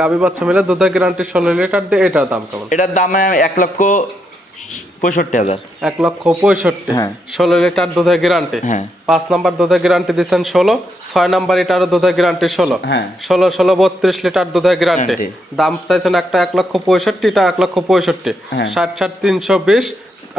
গাভী বাচ্চা মিলে দুধের গ্যারান্টি 16 লিটার দিয়ে এটার দাম কেমন? এটার দাম 1,65,000। 1,65,000। হ্যাঁ। 16 লিটার দুধের গ্যারান্টি। হ্যাঁ। 5 নাম্বার দুধের গ্যারান্টি দিচ্ছেন 16, 6 নাম্বার এটারও দুধের গ্যারান্টি 16। হ্যাঁ। 16 16 32 লিটার দুধের গ্যারান্টি। দাম চাইছেন একটা 1,65,000, এটা 1,65,000। 60 60 320,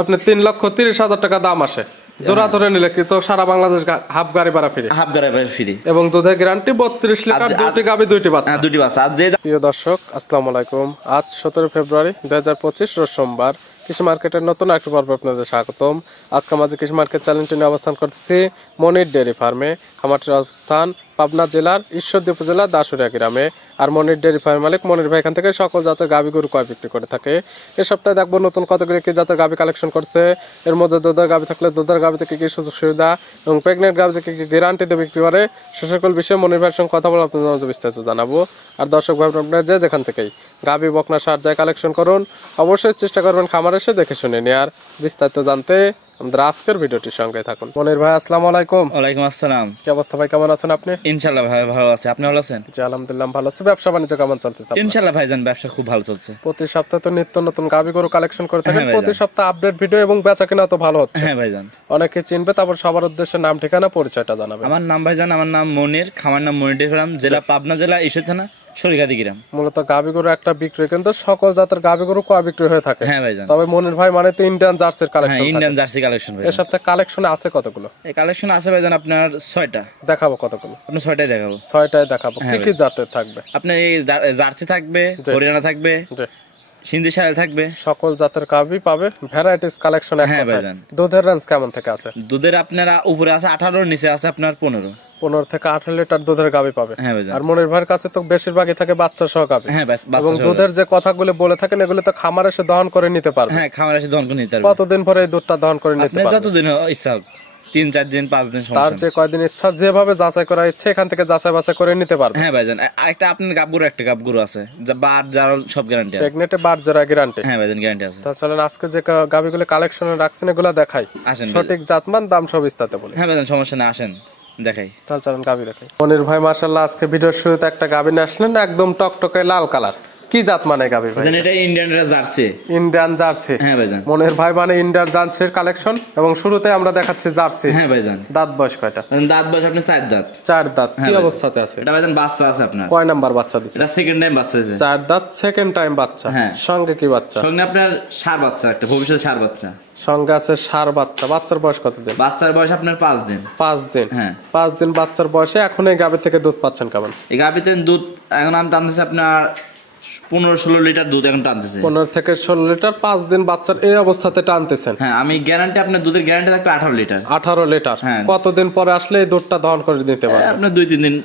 আপনি 3,30,000 টাকা দাম আসে। জোড়া ধরে নিলে কিন্তু সারা বাংলাদেশ হাফ গাড়ি ভাড়া ফ্রি। হাফ গাড়ি ভাড়া ফ্রি এবং দুধের গ্যারান্টি 32 লিটার, দুটি গাভী দুইটি বাচ্চা। দুটি বাচ্চা। আজ যে প্রিয় দর্শক, আসসালামু আলাইকুম। আজ 17 ফেব্রুয়ারি 2025 রোজ সোমবার। কৃষি মার্কেটের নতুন একটা পর্ব আপনাদের স্বাগতম। আজকে আমাদের কৃষি মার্কেট চ্যানেলটি নিয়ে অবস্থান করতেছি মনির ডেয়ারি ফার্মে। খামারটির অবস্থান পাবনা জেলার ঈশ্বরদী উপজেলার দাসুরিয়া গ্রামে। আর মনির ডেয়ারি ফার্ম মালিক মনির ভাই এখান থেকে সকল জাতের গাভী গরু ক্রয় বিক্রি করে থাকে। এই সপ্তাহে দেখবো নতুন কতগুলি কি জাতের গাভী কালেকশন করছে। এর মধ্যে দুধের গাভী থাকলে দুধের গাভী থেকে কি সুযোগ সুবিধা এবং প্রেগনেন্ট গাভী থেকে কি গ্যারান্টিতে বিক্রি করে, সে সকল বিষয়ে মনির ভাইয়ের সঙ্গে কথা বলে আপনাদের বিস্তারিত জানাবো। আর দর্শক ভাই আপনারা যে যেখান থেকেই গাভী বকনা সার যায় কালেকশন করুন, অবশ্যই চেষ্টা করবেন খামার এসে দেখে শুনে নেওয়ার। বিস্তারিত জানতে আমাদের আজকের ভিডিওটির সঙ্গে থাকুন। মনির ভাই আসসালামু আলাইকুম। ওয়ালাইকুম আসসালাম। কি অবস্থা ভাই, কেমন আছেন আপনি? ইনশাআল্লাহ ভাই ভালো আছি, আপনি ভালো আছেন? জি আলহামদুলিল্লাহ ভালো আছি। ব্যবসা বাণিজ্য কেমন চলতেছে? ইনশাআল্লাহ ভাইজান ব্যবসা খুব ভালো চলছে। প্রতি সপ্তাহে তো নিত্য নতুন গাভী গরু কালেকশন করে থাকেন, প্রতি সপ্তাহে আপডেট ভিডিও এবং বেচা কিনা তো ভালো হচ্ছে। হ্যাঁ ভাইজান। অনেকে চিনবে, তারপর সবার উদ্দেশ্যে নাম ঠিকানা পরিচয়টা জানাবেন। আমার নাম ভাইজান, আমার নাম মনির, খামার নাম মনির ডেয়ারি ফার্ম, জেলা পাবনা জেলা ঈশ্বর থানা সরিঘাতি গ্রাম। মূলত গাভী গরু একটা বিক্রি, কিন্তু সকল জাতের গাভী গরু ক্রয় বিক্রি হয়ে থাকে। হ্যাঁ ভাইজান। তবে মনির ভাই মানে তো ইন্ডিয়ান জার্সির কালেকশন। হ্যাঁ, ইন্ডিয়ান জার্সি কালেকশন ভাই। এই সপ্তাহে কালেকশনে আছে কতগুলো? এই কালেকশন আছে ভাইজান আপনার 6টা। দেখাবো কতগুলো? আপনি 6টাই দেখাবো। 6টাই দেখাবো। কি কি জাতের থাকবে? আপনার এই জার্সি থাকবে, হরিয়ানা থাকবে, জি সিন্ধি শাল থাকবে, সকল জাতের গাভী পাবে। Varieties collection. হ্যাঁ ভাইজান। দুধের রেঞ্জ কেমন থেকে আছে? দুধের আপনারা উপরে আছে 18, নিচে আছে আপনার 15 থেকে 18 লিটার দুধের গাভী পাবে। হ্যাঁ ভাইজান। আর মনির ভাইয়ের কাছে তো বেশিরভাগই থাকে বাচ্চা সহ গাভী। হ্যাঁ এবং দুধের যে কথাগুলো বলে থাকেন এগুলো তো খামার এসে দহন করে নিতে পারবে। হ্যাঁ, খামার এসে দহন করে নিতে পারবে। কতদিন পরে এই দুধটা দহন করে নিতে পারবে? যতদিন ইচ্ছা হোক, 3-4 দিন 5 দিন, তার যে কয়দিন ইচ্ছা, যেভাবে যাচাই করা ইচ্ছে এখান থেকে যাচাই বাছাই করে নিতে পারবে। হ্যাঁ ভাইজান। আরেকটা আপনার গাবগুরু, একটা গাবগুরু আছে যা বার যার সব গ্যারান্টি আছে। প্রেগনেটে বার জোড়া গ্যারান্টি। হ্যাঁ ভাইজান, গ্যারান্টি আছে। তাহলে আজকে যে গাভীগুলো কালেকশনে রাখছেন এগুলো দেখাই, আসেন সঠিক জাতমান দাম সব বিস্তারিত বলি। হ্যাঁ ভাইজান, সমস্যা না, আসেন দেখাই। তাহলে চলেন গাভী দেখাই। মনির ভাই মাশাআল্লাহ আজকে ভিডিওর শুরুতে একটা গাভী নিয়ে আসলেন, একদম টকটকে লাল কালার। কি জাত মানে গাভী ভাই? এটা ইন্ডিয়ান জার্সি। Indian jersey. হ্যাঁ ভাইজান। মনির ভাই মানে ইন্ডিয়ান জার্সির কালেকশন, এবং শুরুতে আমরা দেখাচ্ছি জার্সি। হ্যাঁ ভাইজান। দাঁত বয়স কয়টা? দাঁত বয়স আপনার 4 দাঁত। 4 দাঁত। কি অবস্থাতে আছে এটা ভাইজান? বাচ্চা আছে আপনার। কয় নাম্বার বাচ্চা দিছে? এটা সেকেন্ড টাইম বাচ্চা দিছে। 4 দাঁত, সেকেন্ড টাইম বাচ্চা। হ্যাঁ। সঙ্গে কি বাচ্চা? সঙ্গে আপনার ষাঁড় বাচ্চা, একটা ভবিষ্যৎ ষাঁড় বাচ্চা সঙ্গে আছে। ষাঁড় বাচ্চা। বাচ্চার বয়স কত দিন? বাচ্চার বয়স আপনার 5 দিন। 5 দিন। হ্যাঁ। 5 দিন বাচ্চার বয়সে এখন এই গাভী থেকে দুধ পাচ্ছেন কেমন? এই গাভীতে দুধ এখন আমি টানতেছি আপনার 15-16 লিটার দুধ এখন টানতেছে। 15 থেকে 16 লিটার 5 দিন বাচ্চার এই অবস্থাতে টানতেছেন। হ্যাঁ, আমি গ্যারান্টি, আপনার দুধের গ্যারান্টি থাকবে 18 লিটার। 18 লিটার। হ্যাঁ। কতদিন পরে আসলে এই দুধটা দহন করে দিতে পারবে? আপনার 2-3 দিন।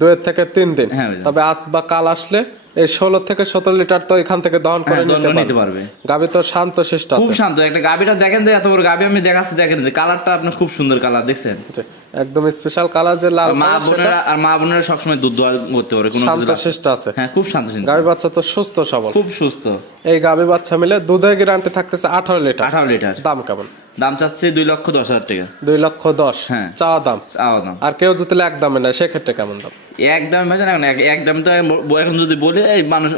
2 থেকে 3 দিন। হ্যাঁ। তবে আজ বা কাল আসলে এই 16 থেকে 17 লিটার তো এখান থেকে দহন করে নিতে পারবে। গাভী তো শান্ত শিষ্ট আছে, খুব শান্ত। একটা গাভীটা দেখেন, যে এত বড় গাভী আমি দেখাচ্ছি, দেখেন যে কালারটা আপনার খুব সুন্দর কালার, দেখছেন? একদম স্পেশাল কালার, যে লাল। মা বোনেরা সবসময় দুধ দোয়া করতে পারে, কোনো শান্ত শিষ্ট আছে। হ্যাঁ, খুব শান্ত শিষ্ট। গাভী বাচ্চা তো সুস্থ সবল, খুব সুস্থ। এই গাভী বাচ্চা মিলে দুধের গ্যারান্টি থাকতেছে 18 লিটার। 18 লিটার। দাম কেমন? দাম চাচ্ছে 2,10,000 টাকা। 2,10,000। হ্যাঁ। চাওয়া দাম। চাওয়া দাম। আর কেউ যদি এক দামে নেয় সেক্ষেত্রে কেমন দাম? একদম ভাই জানেন, একদম তো এখন যদি বলে এই মানুষ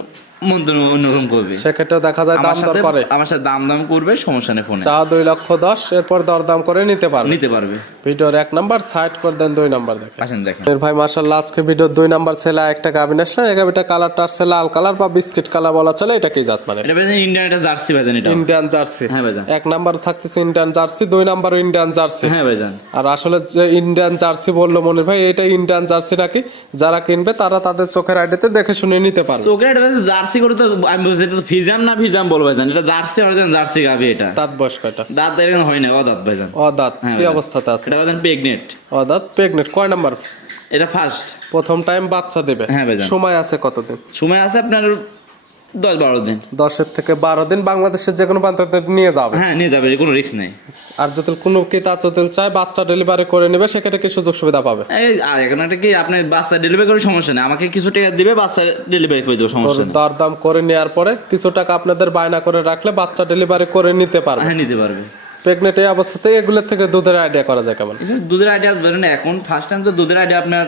মন তো অন্যরকম করবে, সেক্ষেত্রে দেখা যায় দাম দর করে। আমার সাথে দাম করবে, সমস্যা নেই। ফোনে চা 2,10,000, এরপর দরদাম করে নিতে পারবে। ভিডিওর 1 নাম্বার সাইড করে দেন, 2 নাম্বার দেখেন। আসেন দেখেন। ভাই মাশাআল্লাহ আজকে ভিডিওর 2 নাম্বার ছেলে একটা গাভী আসছে। এই গাভীটা কালারটা আসছে লাল কালার বা বিস্কিট কালার বলা চলে। এটা কি জাত মানে? এটা ভাই ইন্ডিয়ান একটা জার্সি ভাইজান। এটা ইন্ডিয়ান জার্সি। হ্যাঁ ভাইজান। 1 নাম্বার থাকতেছে ইন্ডিয়ান জার্সি, 2 নাম্বারও ইন্ডিয়ান জার্সি। হ্যাঁ ভাইজান। আর আসলে যে ইন্ডিয়ান জার্সি বললো মনির ভাই, এটা ইন্ডিয়ান জার্সি নাকি? যারা কিনবে তারা তাদের চোখের আইডিতে দেখে শুনে নিতে পারবে। চোখের আইডিতে জার্সি করে তো আমি বলছি, এটা তো ফিজাম না ফিজাম বলবো ভাইজান। এটা জার্সি, অরিজিনাল জার্সি গাভী। এটা দাঁত বয়স কয়টা? দাঁত এরকম হয় না, অদাঁত ভাইজান। অদাঁত। কি অবস্থাতে আছে? এটা ভাইজান প্রেগনেন্ট। অদাঁত প্রেগনেন্ট। কয় নাম্বার? এটা ফার্স্ট, প্রথম টাইম বাচ্চা দেবে। হ্যাঁ ভাইজান। সময় আছে কতদিন? সময় আছে আপনার 10-12 দিন। 10 থেকে 12 দিন বাংলাদেশের যে কোনো প্রান্তে নিয়ে যাবে। হ্যাঁ, নিয়ে যাবে, কোনো রিস্ক নেই। আর যদি কোনো ক্রেতা যদি চায় বাচ্চা ডেলিভারি করে নেবে, সেক্ষেত্রে কি সুযোগ সুবিধা পাবে? আর এখন একটা কি, আপনি বাচ্চা ডেলিভারি করে সমস্যা নেই, আমাকে কিছু টাকা দিবে, বাচ্চা ডেলিভারি করে দেবো, সমস্যা নেই। দরদাম করে নেওয়ার পরে কিছু টাকা আপনাদের বায়না করে রাখলে বাচ্চা ডেলিভারি করে নিতে পারবে। হ্যাঁ, নিতে পারবে। প্রেগনেন্ট এই অবস্থাতে এগুলো থেকে দুধের আইডিয়া করা যায় কেমন? দুধের আইডিয়া ধরেন, এখন ফার্স্ট টাইম তো দুধের আইডিয়া আপনার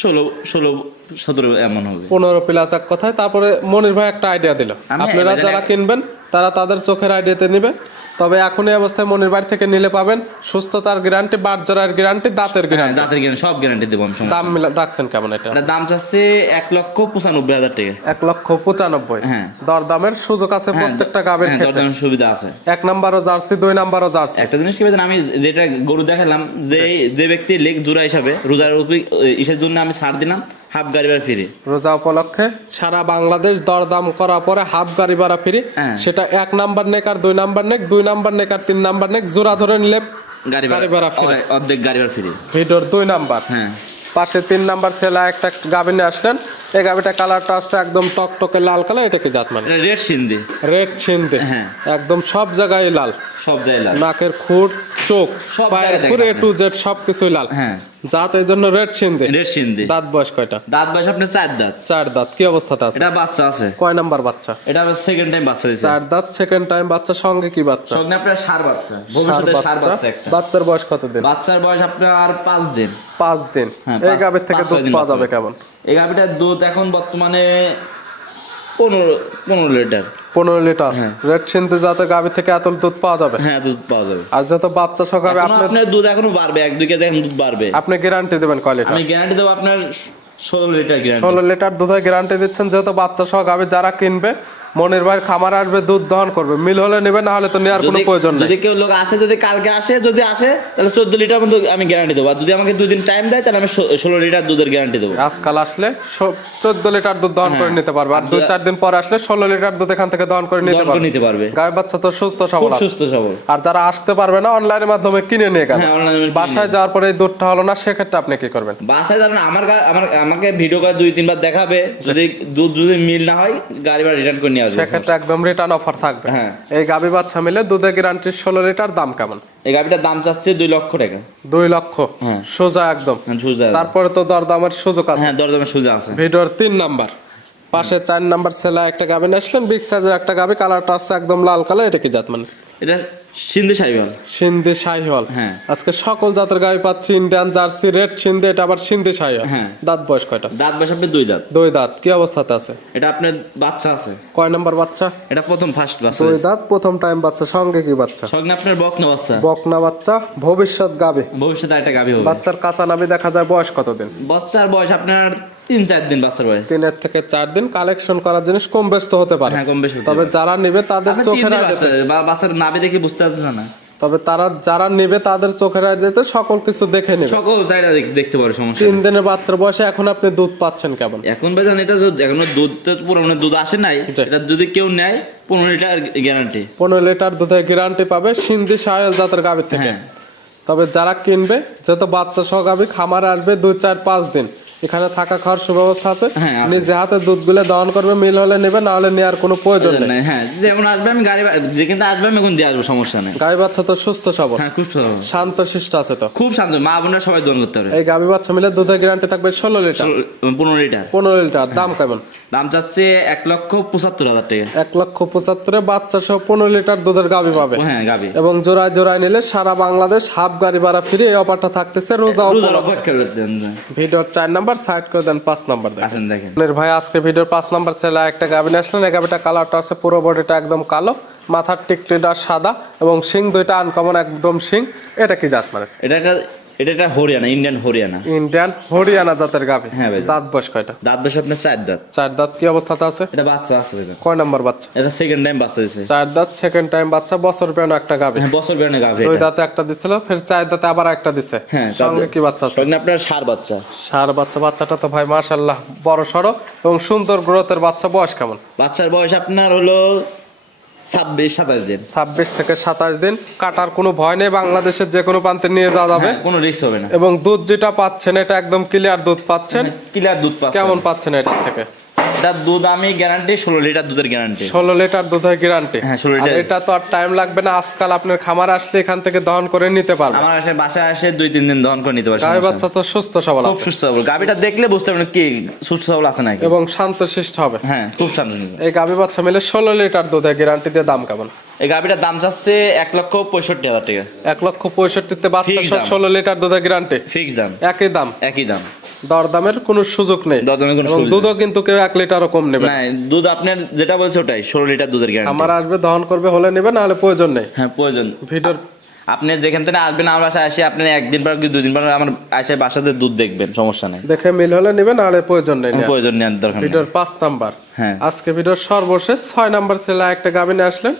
16-17 এমন হবে। 15 প্লাস এক কথায়। তারপরে মনির ভাই একটা আইডিয়া দিল, আমি আপনারা যারা কিনবেন তারা তাদের চোখের আইডিয়াতে নিবে। তবে এখন এই অবস্থায় মনির বাড়ি থেকে নিলে পাবেন সুস্থতার গ্যারান্টি, বাট জরার গ্যারান্টি, দাঁতের গ্যারান্টি। দাঁতের গ্যারান্টি, সব গ্যারান্টি দেবো আমি। দাম রাখছেন কেমন এটা? এটা দাম চাচ্ছে 1,95,000 টাকা। 1,95,000। হ্যাঁ, দরদামের সুযোগ আছে প্রত্যেকটা গাবের ক্ষেত্রে। দরদামের সুবিধা আছে। 1 নাম্বারও জার্সি, 2 নাম্বারও জার্সি। একটা জিনিস কি বলছেন, আমি যেটা গরু দেখালাম, যে ব্যক্তি লেগ জোড়া হিসাবে রোজার ইসের জন্য আমি ছাড় দিলাম হাফ গাড়ি ভাড়া ফ্রি। রোজা উপলক্ষে সারা বাংলাদেশ দরদাম করার পরে হাফ গাড়ি ভাড়া ফ্রি। সেটা 1 নাম্বার নেক আর 2 নাম্বার নেক, 2 নাম্বার নেক আর 3 নাম্বার নেক, জোড়া ধরে নিলে গাড়ি ভাড়া ফ্রি, অর্ধেক গাড়ি ভাড়া ফ্রি। ভিডিওর 2 নাম্বার। হ্যাঁ, পাশে 3 নাম্বার ছেলে একটা গাভী নিয়ে আসলেন। এই গাভীটা কালারটা আছে একদম টকটকে লাল কালার। এটা কি জাত মানে? রেড সিন্ধি। রেড সিন্ধি। হ্যাঁ, একদম সব জায়গায় লাল, সব জায়গায় লাল। নাকের খুঁট, চোখ, সব পায়ের জায়গায় খুঁট, A to Z সবকিছুই লাল। হ্যাঁ, জাত এই জন্য রেড সিন্ধি। রেড সিন্ধি। দাঁত বয়স কয়টা? দাঁত বয়স আপনার 4 দাঁত। 4 দাঁত। কি অবস্থাতে আছে? এটা বাচ্চা আছে। কয় নাম্বার বাচ্চা? এটা সেকেন্ড টাইম বাচ্চা দিয়েছে। 4 দাঁত, সেকেন্ড টাইম বাচ্চা। সঙ্গে কি বাচ্চা? সঙ্গে আপনার ষাঁড় বাচ্চা, ভবিষ্যতে ষাঁড় বাচ্চা একটা। বাচ্চার বয়স কত দিন? বাচ্চার বয়স আপনার 5 দিন। 5 দিন। এই গাভীর থেকে দুধ পাওয়া যাবে কেমন? এই গাভীটার দুধ এখন বর্তমানে 15 লিটার। 15 লিটার। রেড সিন্ধি জাতের গাভী থেকে এত দুধ পাওয়া যাবে? হ্যাঁ, দুধ পাওয়া যাবে। আর যত বাচ্চা সহ গাভী আপনার দুধ এখনো বাড়বে, 1-2 কেজি এখন দুধ বাড়বে। আপনি গ্যারান্টি দেবেন কয় লিটার? আমি গ্যারান্টি দেবো আপনার 16 লিটার গ্যারান্টি। 16 লিটার দুধের গ্যারান্টি দিচ্ছেন। যেহেতু বাচ্চা সহ গাভী যারা কিনবে, মনির ভাই খামার আসবে, দুধ দহন করবে, মিল হলে নেবে, না হলে তো নেওয়ার কোনো প্রয়োজন নেই। যদি কেউ লোক আসে, যদি কালকে আসে, যদি আসে তাহলে 14 লিটার মতো আমি গ্যারান্টি দেবো। আর যদি আমাকে 2 দিন টাইম দেয় তাহলে আমি 16 লিটার দুধের গ্যারান্টি দেবো। আজকাল আসলে 14 লিটার দুধ দহন করে নিতে পারবে। আর 2-4 দিন পরে আসলে 16 লিটার দুধ এখান থেকে দহন করে নিতে পারবে। গাভী বাচ্চা তো সুস্থ সবল আছে। সুস্থ সবল। আর যারা আসতে পারবে না, অনলাইনের মাধ্যমে কিনে নিয়ে গেল, বাসায় যাওয়ার পরে এই দুধটা হলো না, সেক্ষেত্রে আপনি কি করবেন? বাসায় যাবেন, আমাকে ভিডিও করে 2-3 বার দেখাবে, যদি দুধ মিল না হয় গাড়ি ভাড়া রিটার্ন করে নিয়ে আসবে। সেক্ষেত্রে একদম রিটার্ন অফার থাকবে। হ্যাঁ, এই গাভী বাচ্চা মিলে দুধের গ্যারান্টি 16 লিটার। দাম কেমন? এই গাভীটার দাম চাচ্ছে 2 লক্ষ টাকা। 2 লক্ষ। হ্যাঁ, সোজা একদম। তারপরে তো দরদামের সুযোগ আছে। হ্যাঁ, দরদামের সুযোগ আছে। ভিডিওর 3 নাম্বার। পাশে 4 নাম্বার ছেলে একটা গাভী নিয়ে আসলেন, বিগ সাইজের একটা গাভী, কালারটা আছে একদম লাল কালার। এটা কি জাত মানে? এটা সিন্ধি শাহিওয়াল। সিন্ধি শাহিওয়াল। হ্যাঁ, আজকে সকল জাতের গাভী পাচ্ছি, ইন্ডিয়ান জার্সি, রেড সিন্ধি, এটা আবার সিন্ধি শাহিওয়াল। হ্যাঁ, দাঁত বয়স কয়টা? দাঁত বয়স আপনার 2 দাঁত। 2 দাঁত। কি অবস্থাতে আছে? এটা আপনার বাচ্চা আছে। কয় নাম্বার বাচ্চা? এটা ফার্স্ট বাচ্চা। 2 দাঁত, প্রথম টাইম বাচ্চা। সঙ্গে কি বাচ্চা? সঙ্গে আপনার বকনা বাচ্চা। বকনা বাচ্চা, ভবিষ্যৎ গাভী। ভবিষ্যতে একটা গাভী হবে। বাচ্চার কাঁচা নাভি দেখা যায়। বয়স কত দিন? বাচ্চার বয়স আপনার 3-4 দিন। বাচ্চার বয়স 3 থেকে 4 দিন। কালেকশন করার জিনিস কম বেশি তো হতে পারে। হ্যাঁ, কম বেশি। তবে যারা নেবে তাদের চোখের বাচ্চার নাভি দেখে বুঝতে পারছে না। তবে যারা নেবে তাদের চোখের আইডিয়াতে সকল কিছু দেখে নেবে, সকল চাইরা দেখতে পারে। সমস্যা 3 দিনের বাচ্চার বয়সে এখন আপনি দুধ পাচ্ছেন কেমন? এখন ভাইজান এটা এখনো দুধ তো পুরনো দুধ আসে নাই। এটা যদি কেউ নেয় 15 লিটার গ্যারান্টি। 15 লিটার দুধের গ্যারান্টি পাবে সিন্ধি শাহিওয়াল জাতের গাভী থেকে। তবে যারা কিনবে, যেহেতু বাচ্চা সহ গাভী, খামারে আসবে 2-4-5 দিন, এখানে থাকা খাওয়ার সুব্যবস্থা আছে। নিজে হাতে দুধগুলো দহন করবে, মিল হলে নেবে, না হলে নেওয়ার কোনো প্রয়োজন নেই। হ্যাঁ, যেমন আসবে আমি গাড়ি, যেখানে আসবে আমি এখন দিয়ে আসবো, সমস্যা নেই। গাভী বাচ্চা তো সুস্থ সবল। হ্যাঁ, খুব শান্ত শিষ্ট আছে তো, খুব শান্ত। মা বোনরা সবাই দহন করতে পারে। এই গাভী বাচ্চা মিলে দুধের গ্যারান্টি থাকবে 16 লিটার। 15 লিটার। 15 লিটার। দাম কেমন? দাম চাচ্ছে 1,75,000 টাকা। 1,75,000 বাচ্চা সহ 15 লিটার দুধের গাভী পাবে। হ্যাঁ, গাভী। এবং জোড়ায় জোড়ায় নিলে সারা বাংলাদেশ হাফ গাড়ি ভাড়া ফ্রি। এই অফারটা থাকতেছে রোজা উপলক্ষে। ভিডিওর 4 নাম্বার সাইড করে দেন, 5 নাম্বার আসেন দেখেন। ভাই আজকে ভিডিওর 5 নাম্বার ছেলে একটা গাভী নিয়ে আসলেন। এই গাভীটা কালারটা আছে পুরো বডিটা একদম কালো, মাথার টিকলিটা সাদা এবং শিং দুইটা আনকমন একদম শিং। এটা কি জাত মানে? এটা হরিয়ানা, ইন্ডিয়ান হরিয়ানা জাতের গাভী। হ্যাঁ ভাই। দাঁত বয়স কয়টা? দাঁত বয়স আপনার 4 দাঁত। 4 দাঁত। কি অবস্থাতে আছে? এটা বাচ্চা আছে। কয় নাম্বার বাচ্চা? এটা সেকেন্ড টাইম বাচ্চা দিয়েছে। 4 দাঁত, সেকেন্ড টাইম বাচ্চা। বছর পেয়ানো একটা গাভী। হ্যাঁ, বছর পেয়ানো গাভী। 2 দাঁতে একটা দিছিল, ফের 4 দাঁতে আবার একটা দিছে। হ্যাঁ, সঙ্গে কি বাচ্চা আছে? সঙ্গে আপনার ষাঁড় বাচ্চা। ষাঁড় বাচ্চা। বাচ্চাটা তো ভাই মাশাআল্লাহ বড় সড়ো এবং সুন্দর গ্রোথের বাচ্চা। বয়স কেমন? বাচ্চার বয়স আপনার হলো 26-27 দিন। 26 থেকে 27 দিন। কাটার কোনো ভয় নেই, বাংলাদেশের যে কোনো প্রান্তে নিয়ে যাওয়া যাবে, কোনো রিস্ক হবে না। এবং দুধ যেটা পাচ্ছেন এটা একদম ক্লিয়ার দুধ পাচ্ছেন। ক্লিয়ার দুধ পাচ্ছেন। কেমন পাচ্ছেন এটা থেকে? এটার দুধ আমি গ্যারান্টি 16 লিটার দুধের গ্যারান্টি। 16 লিটার দুধের গ্যারান্টি। হ্যাঁ, 16 লিটার। এটা তো আর টাইম লাগবে না, আজকাল আপনার খামার আসলে এখান থেকে দহন করে নিতে পারবেন। আমার বাসায় আসে 2-3 দিন দহন করে নিতে পারবেন। গাভী বাচ্চা তো সুস্থ সবল আছে। খুব সুস্থ সবল। গাভীটা দেখলে বুঝতে পারবেন কি সুস্থ সবল আছে নাকি। এবং শান্ত শিষ্ট হবে। হ্যাঁ, খুব শান্ত। এই গাভী বাচ্চা মিলে 16 লিটার দুধের গ্যারান্টি দিয়ে দাম কেমন? এই গাভীটার দাম চাচ্ছে 1,65,000 টাকা। 1,65,000 বাচ্চা 16 লিটার দুধের গ্যারান্টি। ফিক্স দাম। একই দাম। একই দাম। দরদামের কোনো সুযোগ নেই, দরদামের কোনো এবং সুযোগ দুধও কিন্তু কেউ 1 লিটারও কম নেবে না। দুধ আপনার যেটা বলছে ওটাই 16 লিটার দুধের গ্যারান্টি। আমার আসবে দহন করবে হলে নেবে, না হলে প্রয়োজন নেই। হ্যাঁ প্রয়োজন। ভিডিওর আপনি যেখান থেকে আসবেন আমার বাসায় আসে আপনি একদিন পর কি 2 দিন পর আমার আসে বাসাতে দুধ দেখবেন, সমস্যা নাই। দেখে মিল হলে নেবে, না হলে প্রয়োজন নেই। প্রয়োজন নেই দরকার নেই। ভিডিওর 5 নাম্বার। হ্যাঁ আজকে ভিডিওর সর্বশেষ 6 নাম্বার ছেলে একটা গাবিনে আসলেন।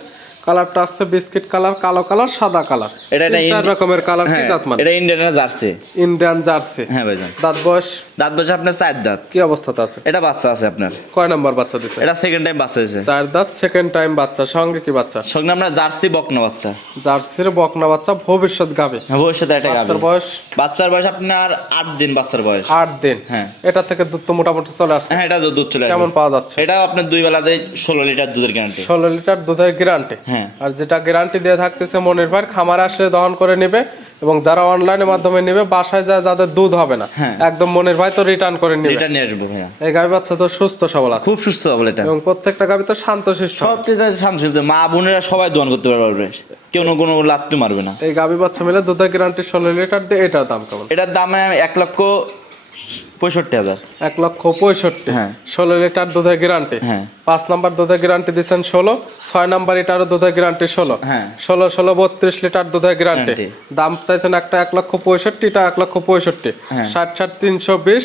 কালারটা আসছে বিস্কিট কালার, কালো কালার, সাদা কালার, এটা 4 রকমের কালার। কি জাত মানে? এটা ইন্ডিয়ান জার্সি। Indian jersey. হ্যাঁ ভাইজান। দাঁত বয়স? দাঁত বয়স আপনার 4 দাঁত। কি অবস্থাতে আছে? এটা বাচ্চা আছে আপনার। কয় নাম্বার বাচ্চা দিছে? এটা সেকেন্ড টাইম বাচ্চা দিয়েছে। 4 দাঁত, সেকেন্ড টাইম বাচ্চা। সঙ্গে কি বাচ্চা? সঙ্গে আমরা জার্সি বকনা বাচ্চা। জার্সির বকনা বাচ্চা, ভবিষ্যৎ গাবে। হ্যাঁ ভবিষ্যতে একটা গাবে। বাচ্চার বয়স? বাচ্চার বয়স আপনার 8 দিন বাচ্চার বয়স। 8 দিন। হ্যাঁ। এটা থেকে দুধ তো মোটামুটি চলে আসছে। হ্যাঁ এটা দুধ চলে আসবে। কেমন পাওয়া যাচ্ছে? এটা আপনার 2 বেলাতে 16 লিটার দুধের গ্যারান্টি। 16 লিটার দুধের গ্যারান্টি। হ্যাঁ। আর যেটা গ্যারান্টি দিয়ে থাকতেছে মনির ভাই, খামার আসলে দহন করে নেবে, এবং যারা অনলাইনের মাধ্যমে নেবে বাসায় যায় যাদের দুধ হবে না, হ্যাঁ। একদম মনির ভাই তো রিটার্ন করে নেবে। এটা নিয়ে আসবো ভাইয়া। এই গাভী বাচ্চা তো সুস্থ সবল আছে, খুব সুস্থ হবে এটা। এবং প্রত্যেকটা গাভী তো শান্তশিষ্ট। সব থেকে শান্ত, মা বোনেরা সবাই দোয়ান করতে পারবে, কেউ কোনো লাত্তি মারবে না। এই গাভী বাচ্চা মিলে দুধের গ্যারান্টি 16 লিটার দিয়ে। এটার দাম কেমন? এটার দাম 1,65,000। 1,65,000। হ্যাঁ। 16 লিটার দুধের গ্যারান্টি। হ্যাঁ। 5 নাম্বার দুধের গ্যারান্টি দিচ্ছেন 16, 6 নাম্বার এটারও দুধের গ্যারান্টি 16। হ্যাঁ। 16 16 32 লিটার দুধের গ্যারান্টি। Guarantee। দাম চাইছেন একটা 1,65,000, এটা 1,65,000। হ্যাঁ। 60 60 320,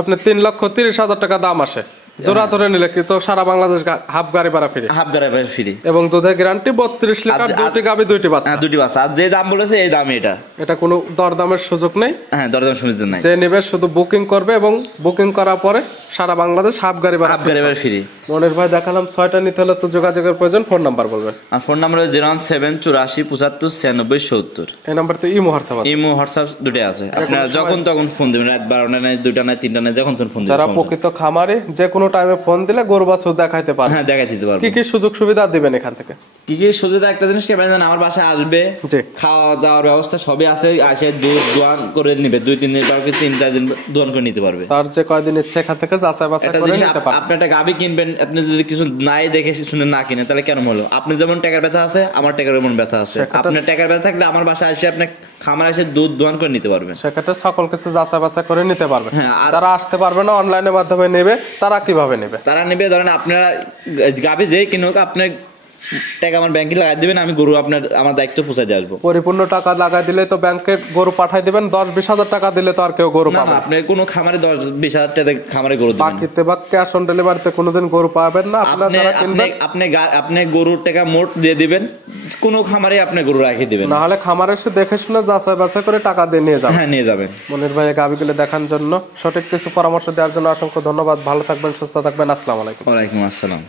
আপনি 3,30,000 টাকা দাম আসে। জোড়া ধরে নিলে কিন্তু সারা বাংলাদেশ হাফ গাড়ি ভাড়া ফ্রি। হাফ গাড়ি ফ্রি। এবং দুধের গ্যারান্টি 32 লিটার, দুটি গাভী দুইটি বাচ্চা। হ্যাঁ 2টি বাচ্চা। আর যে দাম বলেছে এই দামে এটা। এটা কোনো দরদামের সুযোগ নেই। হ্যাঁ দরদাম সুবিধা নাই। যে নেবে শুধু বুকিং করবে, এবং বুকিং করার পরে সারা বাংলাদেশ হাফ গাড়ি ভাড়া। হাফ গাড়ি ফ্রি। মনির ভাই দেখালাম 6টা, নিতে হলে তো যোগাযোগের প্রয়োজন। ফোন নাম্বার বলবেন। আর ফোন নাম্বার 01784759670। এই নাম্বার তো ইমো হোয়াটসঅ্যাপ আছে। ইমো হোয়াটসঅ্যাপ দুটোই আছে। আপনারা যখন তখন ফোন দেবেন, রাত 12টা নাই, 2টা নাই, 3টা নাই, যখন তখন ফোন যারা দেবেন। প্রকৃত খামারে যে কোনো টাইমে ফোন দিলে গরু বাছুর দেখাইতে পারে। হ্যাঁ দেখাই দিতে পারবো। কি কি সুযোগ সুবিধা দিবেন এখান থেকে? কি কি সুবিধা? একটা জিনিস কি ভাইজান, আমার বাসায় আসবে, জি। খাওয়া দাওয়ার ব্যবস্থা সবই আছে, আসে দুধ দোয়ান করে নিবে, 2-3 দিন পর কি 3-4 দিন দোয়ান করে নিতে পারবে। তার যে কয়দিন ইচ্ছে এখান থেকে যাচাই বাছাই একটা করে জিনিস, নিতে পারে। আপনি একটা গাভী কিনবেন, আপনি যদি কিছু নাই দেখে শুনে না কিনে, তাহলে কেন হলো? আপনি যেমন টাকার ব্যথা আছে, আমার টাকার এমন ব্যথা আছে। আপনার টাকার ব্যথা থাকলে আমার বাসায় এসে আপনি খামার এসে দুধ দোয়ান করে নিতে পারবেন। সেক্ষেত্রে সকল কিছু যাচাই বাছাই করে নিতে পারবে। হ্যাঁ, আর যারা আসতে পারবে না, অনলাইনের মাধ্যমে নেবে, তারা কিভাবে নেবে? তারা নেবে, ধরেন আপনারা গাভী যেই কিনুক, আপনি টাকা আমার ব্যাংকে লাগাই দিবেন, আমি গরু আমার দায়িত্ব পৌঁছাই দিয়ে আসবো। পরিপূর্ণ টাকা লাগাই দিলে তো ব্যাংকে গরু পাঠাই দিবেন, 10-20 হাজার টাকা দিলে তো আর কেউ গরু না পাবে না, না। আপনি কোনো খামারে 10-20 হাজার টাকা খামারে গরু দিবেন। বাকিতে বা ক্যাশ অন ডেলিভারিতে কোনোদিন গরু পাবেন না। আপনারা যারা কিনবেন, আপনি গরুর টাকা মোট দিয়ে দিবেন, কোনো খামারে আপনি গরু রাখি দিবেন, না হলে খামারে এসে দেখে শুনে যাচাই বাছাই করে টাকা দিয়ে নিয়ে যাবেন। হ্যাঁ নিয়ে যাবেন। মনির ভাই গাভীগুলো দেখার জন্য, সঠিক কিছু পরামর্শ দেওয়ার জন্য অসংখ্য ধন্যবাদ। ভালো থাকবেন, সুস্থ থাকবেন। আসসালামু আলাইকুম। ওয়ালাইকুম আসসালাম।